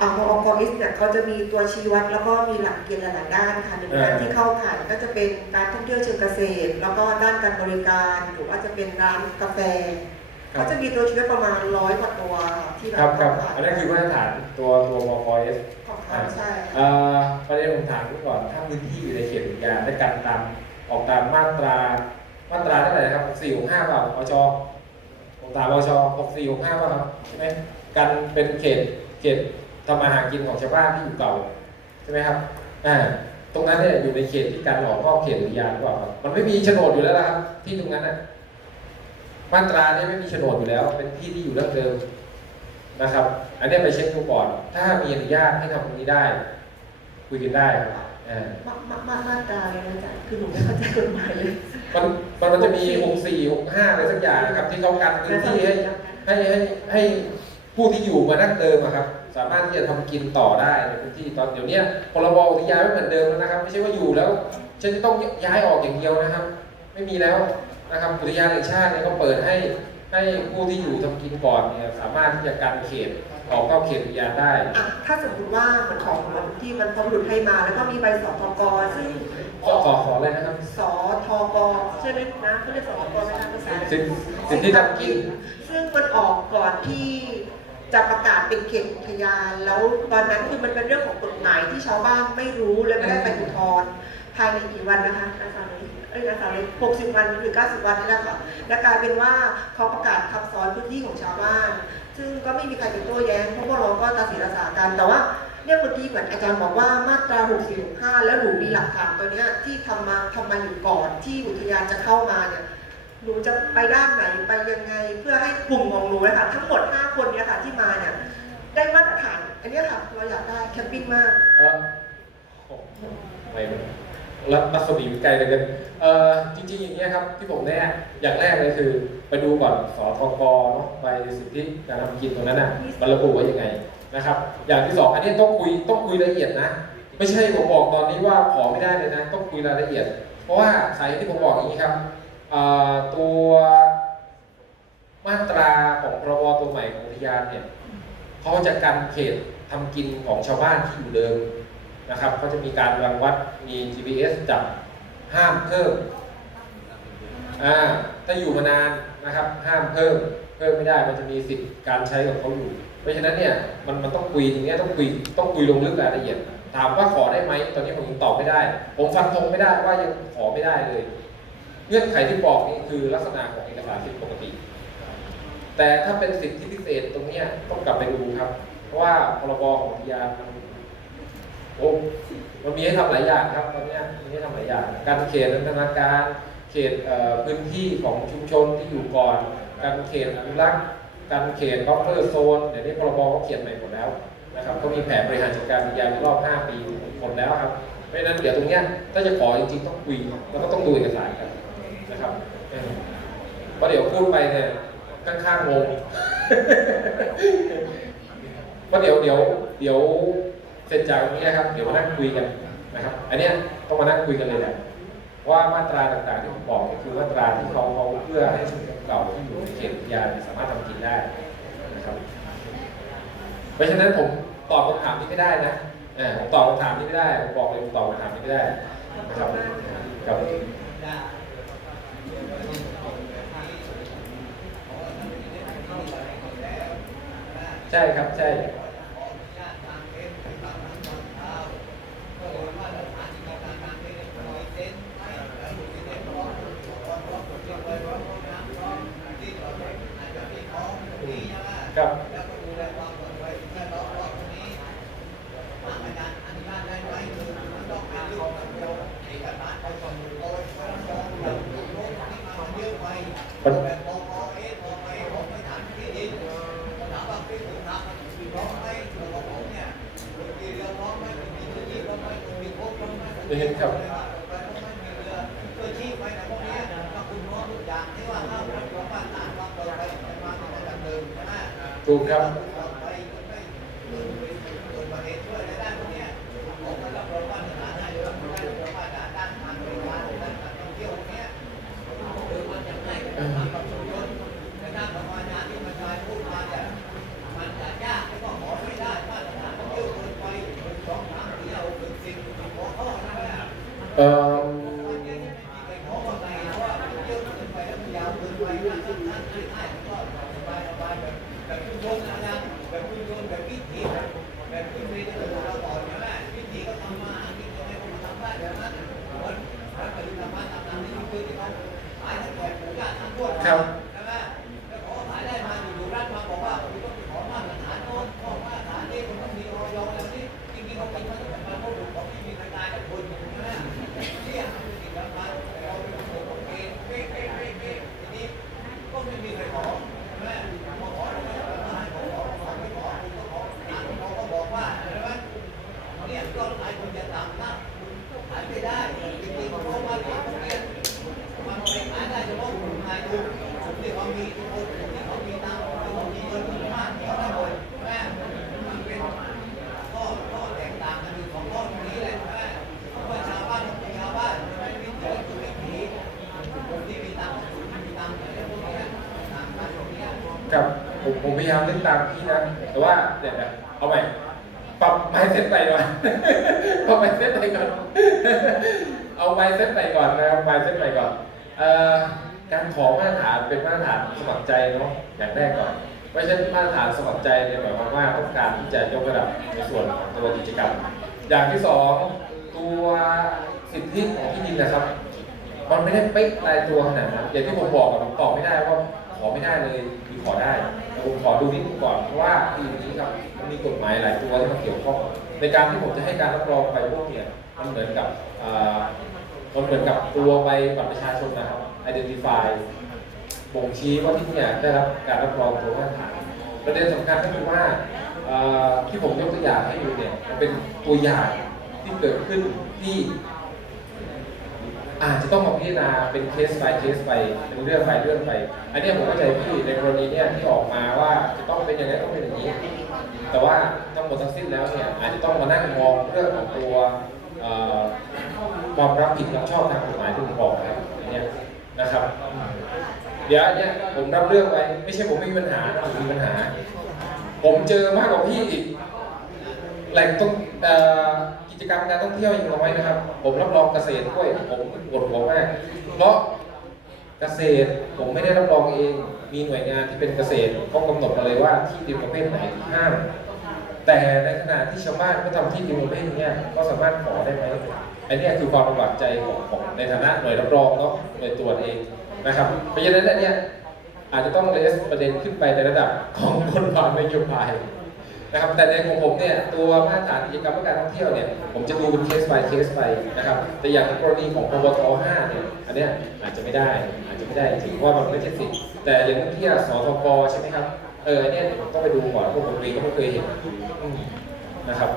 อ่ามอกอิสเนี่ยเขาจะมีตัวชี้วัดแล้วก็มีหลักเกณฑ์หลายๆด้านค่ะหนึ่งด้านที่เข้าข่ายก็จะเป็นการท่องเที่ยวเชิงเกษตร แล้วก็ด้านการบริการ หรือว่าจะเป็นร้านกาแฟครับเขาจะมีตัวชี้วัดประมาณร้อยกว่าตัวที่ครับครัเข้าบข่ายอันนั้นคือมาตรฐานตัวตัวมคเอสของเขาใช่เอ่อประเด็นผมถามก่อนถ้าพื้นที่อยู่ในเขตอุทยานได้กันตามออกตามมาตรามาตราเท่าไหร่นะครับสี่หกห้าเปล่าอชผมถามอชหกสี่หกห้าเปล่าครับใช่ไหมกันเป็นเขตเขต ทำมาหากินของชาวบ้านที่อยู่เก่าใช่ไหมครับอ่าตรงนั้นเนี่ยอยู่ในเขตที่การหลอกก็เขตอุทยานหรือเปล่าครับมันไม่มีโฉนดอยู่แล้วนะครับ ที่ตรงนั้นน่ะมาตราเนี่ยไม่มีโฉนดอยู่แล้ว เป็นที่ที่อยู่ดั้งเดิมนะครับ อันเนี้ยไปเช็คดูก่อนถ้ามีอนุญาตให้ทำตรงนี้ได้ คุยกันได้ครับอ่า มามามามาตราเลยนะจ๊ะคือหนูไม่เข้าใจกฎหมายเลยมันมันมันจะมีหกสี่หกห้าอะไรสักอย่างนะครับ ที่เขากันพื้นที่ให้ให้ให้ให้ ผู้ที่อยู่มาดั้งเดิมอะครับ สามารถที่จะทำกินต่อได้ในพื้นที่ตอนเดี๋ยวเนี้ยพรบอุทยานไม่เหมือนเดิมแล้วนะครับ ไม่ใช่ว่าอยู่แล้วฉันจะต้องย้ายออกอย่างเดียวนะครับ ไม่มีแล้วนะครับอุทยานแห่งชาติเนี่ยก็เปิดให้ให้ผู้ที่อยู่ทำกินก่อนเนี่ยสามารถที่จะกันเขตออกเข้าเขตอุทยานได้อะถ้าสมมติว่าเหมือนของที่มันพอหลุดให้มาแล้วก็มีใบสทกซึ่งขอขอขอเลยนะครับสทกใช่ไหมนะเขาเรียกสทกไหมนะภาษาสิทธิสิทธิทำกิน ซึ่งมันออกก่อนที่ จะประกาศเป็นเขตอุทยานแล้วตอนนั้นคือมันเป็นเรื่องของกฎหมายที่ชาวบ้านไม่รู้และไม่ได้ไปอุทธรณ์ภายในกี่วันนะคะอาจารย์เอ้ยอาจารย์เลยหกสิบวันหรือเก้าสิบวันนี่แหละค่ะและกลายเป็นว่าเขาประกาศทับซ้อนพื้นที่ของชาวบ้าน ซึ่งก็ไม่มีใครเป็นโต้แย้งเพราะว่าเราก็ตาสีตาสากันแต่ว่าเนี่ยเมื่อกี้เหมือนอาจารย์บอกว่ามาตรา 6465 แล้วหนูมีหลักฐานตัวเนี้ยที่ทำมาทำมาอยู่ก่อนที่อุทยานจะเข้ามาเนี่ย หนูจะไปด้านไหนไปยังไง เพื่อให้กลุ่มของหนูนะคะทั้งหมด 5 คนเนี่ยค่ะที่มาเนี่ยได้มาตรฐาน อันเนี้ยค่ะเราอยากได้แคมปิ้งมาก เออโอ้โหไม่แล้วรัศมีไกลเลยกันเออจริงๆอย่างเงี้ยครับที่ผมแนะอย่างแรกเลยคือไปดูก่อนสทกเนาะไปสิทธิการทำกินตรงนั้นน่ะมันระบุไว้ยังไงนะครับ อย่างที่สองอันนี้ต้องคุยต้องคุยละเอียดนะ ไม่ใช่ผมบอกตอนนี้ว่าขอไม่ได้เลยนะ ต้องคุยรายละเอียด เพราะว่าสาเหตุที่ผมบอกอย่างนี้ครับเอ่อ ตัวมาตราของพรบตัวใหม่ของอุทยานเนี่ยเขาจะกันเขตทำกินของชาวบ้านที่อยู่เดิมนะครับเขาจะมีการรังวัดมี GPS จับห้ามเพิ่มอ่าถ้าอยู่มานานนะครับ ห้ามเพิ่มเพิ่มไม่ได้มันจะมีสิทธิ์การใช้ของเขาอยู่ เพราะฉะนั้นเนี่ยมันมันต้องคุยตรงเนี้ยต้องคุยต้องคุยลงลึกรายละเอียด ถามว่าขอได้ไหมตอนนี้ผมตอบไม่ได้ ผมฟันธงไม่ได้ว่ายังขอไม่ได้เลย เงื่อนไขที่บอกนี่คือลักษณะของเอกสารสิทธิปกติ แต่ถ้าเป็นสิทธิพิเศษตรงนี้ต้องกลับไปดูครับ เพราะว่าพรบของอุทยานมันโอ้มันมีให้ทำหลายอย่างครับตอนนี้มีให้ทำหลายอย่าง การเขตนันทนาการ เขตพื้นที่ของชุมชนที่อยู่ก่อน การเขตอนุรักษ์ การเขตบัฟเฟอร์โซนเดี๋ยวนี้พรบเขาเขียนใหม่หมดแล้วนะครับก็มีแผนบริหารจัดการอุทยานรอบ 5 ปีหมดแล้วครับ เพราะฉะนั้นเดี๋ยวตรงเนี้ยถ้าจะขอจริงๆต้องคุยแล้วก็ต้องดูเอกสารกัน นะครับเพราะเดี๋ยวพูดไปเนี่ยข้างๆงงเพราะเดี๋ยวเดี๋ยวเดี๋ยวเสร็จจากตรงนี้นะครับ เดี๋ยวมานั่งคุยกันนะครับ อันเนี้ยต้องมานั่งคุยกันเลยแหละว่ามาตราต่างๆที่ผมบอกก็คือมาตราที่เขาเขาเพื่อให้ชุมชนเก่าที่อยู่ในเขตอุทยานสามารถทำกินได้นะครับ เพราะฉะนั้นผมตอบคำถามนี้ไม่ได้นะเออผมตอบคำถามนี้ไม่ได้ผมบอกเลยผมตอบคำถามนี้ไม่ได้นะครับครับ ใช่ครับใช่ครับมัน เห็นครับถูกครับ ค ผมผมพยายามเล่นตามพี่นะ แต่ว่าเดี๋ยวนะเอาใหม่ปรับไมเซ็ตไปก่อนปรับไมเซ็ตไปก่อน เอาไมเซ็ตไปก่อนนะครับไมเซ็ตไปก่อนเอ่อการขอมาตรฐานเป็นมาตรฐานสมัครใจเนาะอย่างแรกก่อนไม่ใช่มาตรฐานสมัครใจเนี่ยหมายความว่าต้องการที่จะยกระดับในส่วนของตัวกิจกรรม อย่างที่สองตัวสิทธิของที่ดินนะครับ มันไม่ได้เป๊ะรายตัวขนาดนั้นอย่างที่ผมบอกอะผมตอบไม่ได้ว่า ขอไม่ได้เลยหรือขอได้แต่ผมขอดูนิดนึงก่อนเพราะว่าทีนี้ครับมันมีกฎหมายหลายตัวที่มาเกี่ยวข้องในการที่ผมจะให้การรับรองไปพวกเนี่ยมันเหมือนกับมันเหมือนกับตัวใบบัตรประชาชนนะครับ identify บ่งชี้ว่าที่เนี่ยได้รับการรับรองตัวมาตรฐานประเด็นสำคัญก็คือว่าที่ผมยกตัวอย่างให้ดูเนี่ยมันเป็นตัวอย่างที่เกิดขึ้นที่ อาจจะต้องมาพิจารณาเป็นเคส by เคสไปเป็นเรื่องไปเรื่องไป อันนี้ผมเข้าใจพี่ในกรณีเนี้ยที่ออกมาว่าจะต้องเป็นอย่างนี้ต้องเป็นอย่างนี้ แต่ว่าทั้งหมดทั้งสิ้นแล้วเนี่ยอาจจะต้องมานั่งมองเรื่องของตัวความรับผิดรับชอบทางกฎหมายที่ผมบอกนะครับอันเนี้ยนะครับ เดี๋ยวเนี่ยผมรับเรื่องไว้ไม่ใช่ผมไม่มีปัญหาผมมีปัญหา ผมเจอมากกว่าพี่อีกแหล่งต้องเอ่อ กิจกรรมการท่องเที่ยวยังน้อยนะครับ ผมรับรองเกษตรด้วยผมปวดหัวมาก เพราะเกษตรผมไม่ได้รับรองเอง มีหน่วยงานที่เป็นเกษตรเขากำหนดมาเลยว่าที่ดินประเภทไหนห้าม แต่ในขณะที่ชาวบ้านก็ทำที่ดินประเภทเนี้ยก็สามารถขอได้ไหมอันเนี้ยคือความลำบากใจของของในฐานะหน่วยรับรองเนาะหน่วยตรวจเองนะครับ เพราะฉะนั้นเนี้ยอาจจะต้องเลสประเด็นขึ้นไปในระดับของคนวางนโยบาย นะครับแต่ในของผมเนี่ยตัวมาตรฐานกิจกรรมเพื่อการท่องเที่ยวเนี่ยผมจะดูเป็นเคส by เคสไปนะครับแต่อย่างกรณีของพบท5เนี่ยอันเนี้ยอาจจะไม่ได้อาจจะไม่ได้จริงเพราะว่ามันไม่ใช่สิทธิ์แต่อย่างเมื่อกี้สทกใช่ไหมครับเออเนี้ยต้องไปดูก่อนเพราะผมเองก็ไม่เคยเห็นนะครับ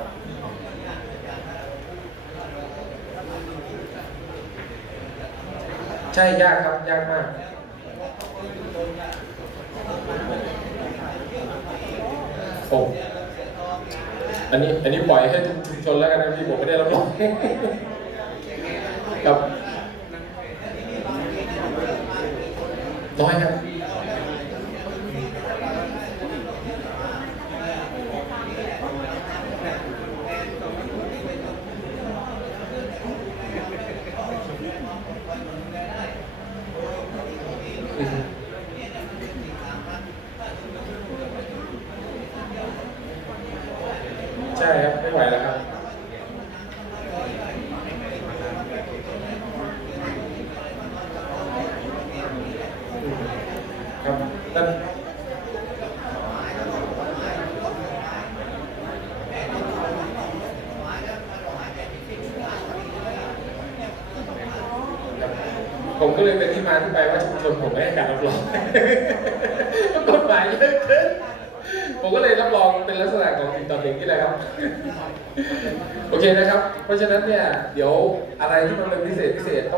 ใช่ยากครับยากมากโอ้ อันนี้อันนี้ปล่อยให้ทุกชุมชนแล้วกันนะพี่ผมไม่ได้รับรองครับน้อยครับ อืม ใช่ครับ ไม่ไหวแล้วครับครับนั่นผมก็เลยเป็นที่มาที่ไปว่าชุมชนผมไม่ให้การรับรองกฎหมายเยอะเกิน ผมก็เลยรับรองเป็นลักษณะของสิ่งต่อสิ่งที่แหละครับ โอเคนะครับ เพราะฉะนั้นเนี่ย เดี๋ยวอะไรที่มันเป็นพิเศษพิเศษต้อง